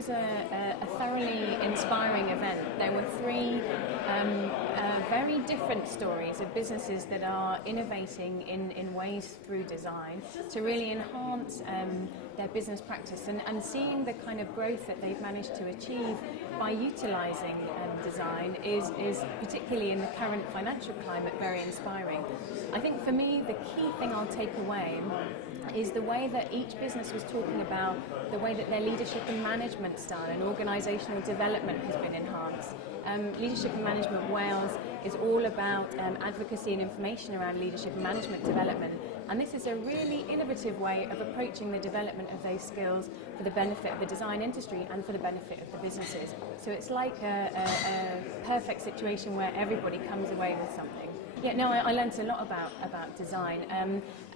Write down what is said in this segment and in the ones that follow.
was a thoroughly inspiring event. There were three very different stories of businesses that are innovating in ways through design to really enhance their business practice, and seeing the kind of growth that they've managed to achieve by utilising design is particularly in the current financial climate very inspiring. I think for me the key thing I'll take away is the way that each business was talking about the way that their leadership and management style and organisational development has been enhanced. Leadership and Management Wales is all about advocacy and information around leadership and management development, and this is a really innovative way of approaching the development of those skills for the benefit of the design industry and for the benefit of the businesses. So it's like a perfect situation where everybody comes away with something. Yeah, no, I learned a lot about design,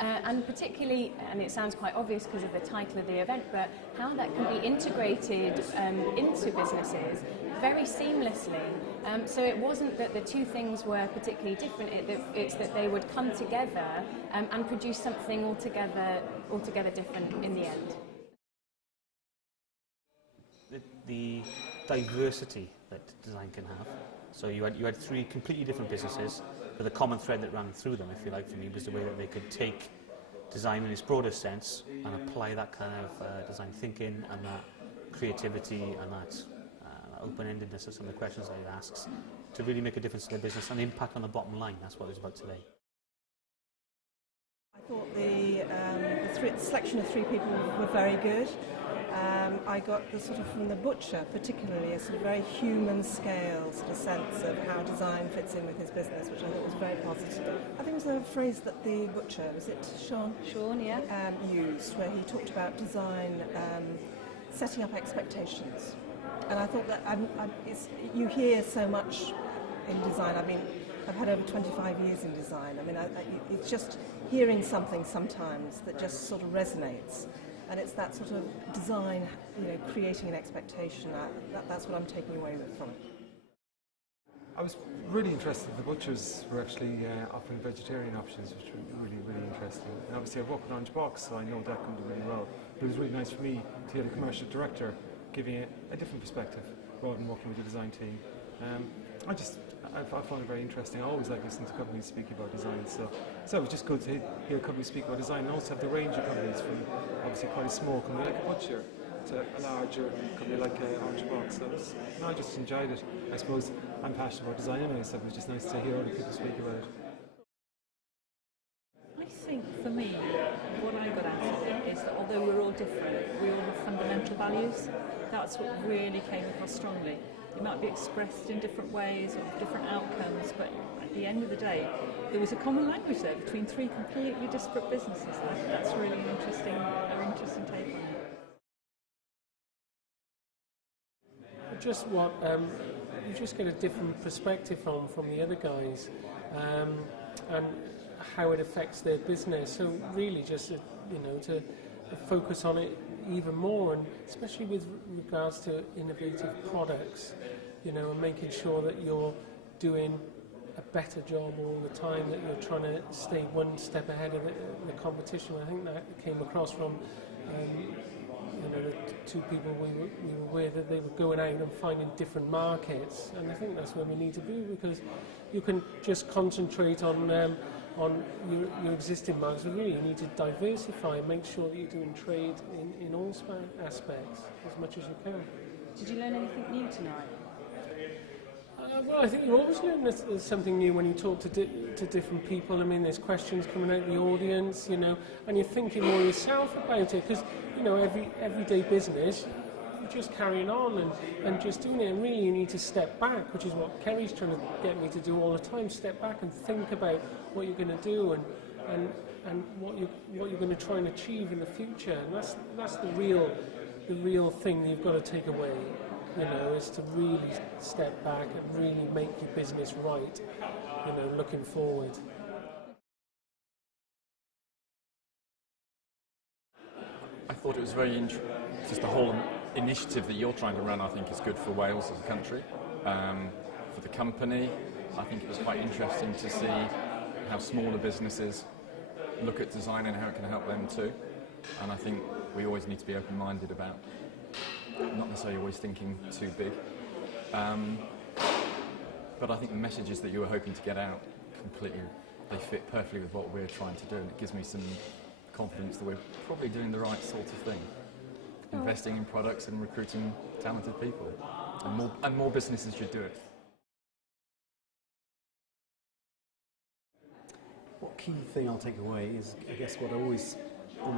and particularly, and it sounds quite obvious because of the title of the event, but how that can be integrated into businesses very seamlessly. So it wasn't that the two things were particularly different, it's that they would come together and produce something altogether different in the end. The diversity that design can have. So you had three completely different businesses, but the common thread that ran through them, if you like, for me, was the way that they could take design in its broader sense and apply that kind of design thinking and that creativity and that open-endedness of some of the questions that it asks to really make a difference to their business and impact on the bottom line. That's what it was about today. I thought the selection of three people were very good. I got the sort of from the butcher particularly a sort of very human scale sort of sense of how design fits in with his business, which I thought was very positive. I think it was a phrase that the butcher, was it Sean? Sean, yeah. Used, where he talked about design setting up expectations. And I thought that you hear so much in design. I mean, I've had over 25 years in design. I mean, it's just hearing something sometimes that just sort of resonates. And it's that sort of design, creating an expectation. That's what I'm taking away from it. I was really interested. The butchers were actually offering vegetarian options, which were really, really interesting. And obviously I've worked with Orange Box, so I know that can do really well. But it was really nice for me to hear the commercial director giving it a different perspective rather than working with the design team. I found it very interesting. I always like listening to companies speaking about design, so it was just good to hear companies speak about design and also have the range of companies from obviously quite a small company like a butcher to a larger company like Orange Box. So I just enjoyed it. I suppose I'm passionate about design anyway, so it was just nice to hear other people speak about it. I think for me, what I got out of it is that although we're all different, we all have fundamental values. That's what really came across strongly. It might be expressed in different ways or different outcomes, but at the end of the day, there was a common language there between three completely disparate businesses. I think that's really an interesting take on it. Just you just get a different perspective from the other guys, and how it affects their business. So really, just to focus on it even more, and especially with regards to innovative products, and making sure that you're doing a better job all the time, that you're trying to stay one step ahead of the competition. I think that came across from the two people we were with, that they were going out and finding different markets, and I think that's where we need to be, because you can just concentrate on your existing markets, but really you need to diversify and make sure that you're doing trade in all aspects as much as you can. Did you learn anything new tonight? Well, I think you always learn there's something new when you talk to different people. I mean, there's questions coming out of the audience, and you're thinking more yourself about it, because, everyday business, you're just carrying on and just doing it, and really you need to step back, which is what Kerry's trying to get me to do all the time. Step back and think about what you're going to do and what you're going to try and achieve in the future, and that's the real thing that you've got to take away. Is to really step back and really make your business right, looking forward. I thought it was very interesting. Just the whole initiative that you're trying to run, I think, is good for Wales as a country. For the company, I think it was quite interesting to see how smaller businesses look at design and how it can help them too. And I think we always need to be open-minded about not necessarily always thinking too big. But I think the messages that you were hoping to get out they fit perfectly with what we're trying to do, and it gives me some confidence that we're probably doing the right sort of thing. Investing in products and recruiting talented people, and more businesses should do it. What key thing I'll take away is, I guess, what always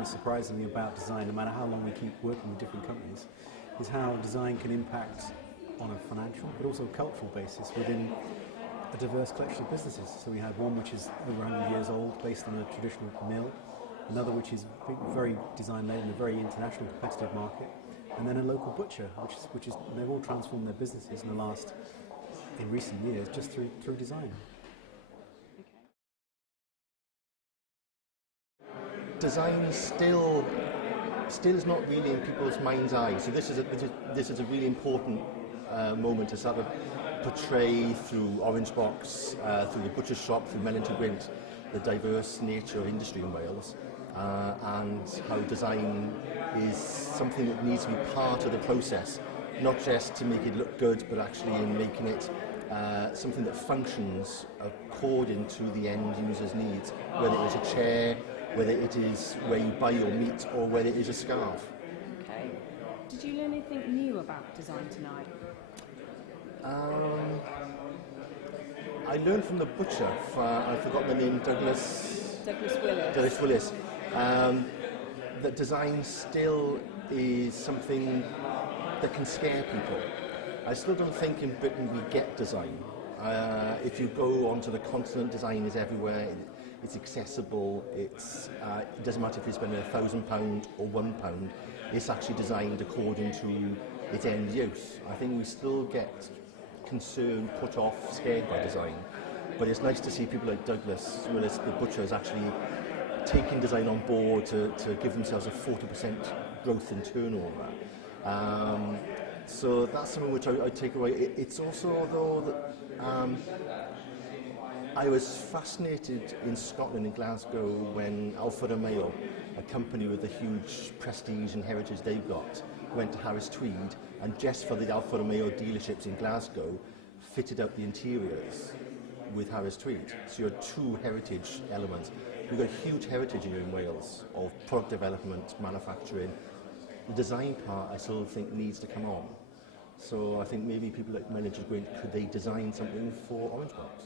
surprises me about design, no matter how long we keep working with different companies, is how design can impact on a financial but also cultural basis within a diverse collection of businesses. So we have one which is over 100 years old, based on a traditional mill, another which is very design-led in a very international competitive market, and then a local butcher, which is they've all transformed their businesses in recent years just through design. Design still is not really in people's mind's eye. So this is a really important moment to sort of portray through Orange Box, through the butcher's shop, through Melon to Gwent, the diverse nature of industry in Wales, and how design is something that needs to be part of the process, not just to make it look good, but actually in making it something that functions according to the end user's needs, whether it is a chair, whether it is where you buy your meat, or whether it is a scarf. Okay. Did you learn anything new about design tonight? I learned from the butcher, I forgot the name, Douglas Willis, that design still is something that can scare people. I still don't think in Britain we get design. If you go onto the continent, design is everywhere. It's accessible. It doesn't matter if you spend £1,000 or £1. It's actually designed according to its end use. I think we still get concerned, put off, scared by design. But it's nice to see people like Douglas Willis, the butcher, is actually taking design on board to give themselves a 40% growth in turnover. So that's something which I take away. It's also, though, that I was fascinated in Scotland, in Glasgow, when Alfa Romeo, a company with the huge prestige and heritage they've got, went to Harris Tweed, and just for the Alfa Romeo dealerships in Glasgow, fitted out the interiors with Harris Tweed. So you had two heritage elements. We've got a huge heritage here in Wales of product development, manufacturing. The design part, I still think, needs to come on. So I think maybe people like Melon to Gwent, could they design something for Orange Box?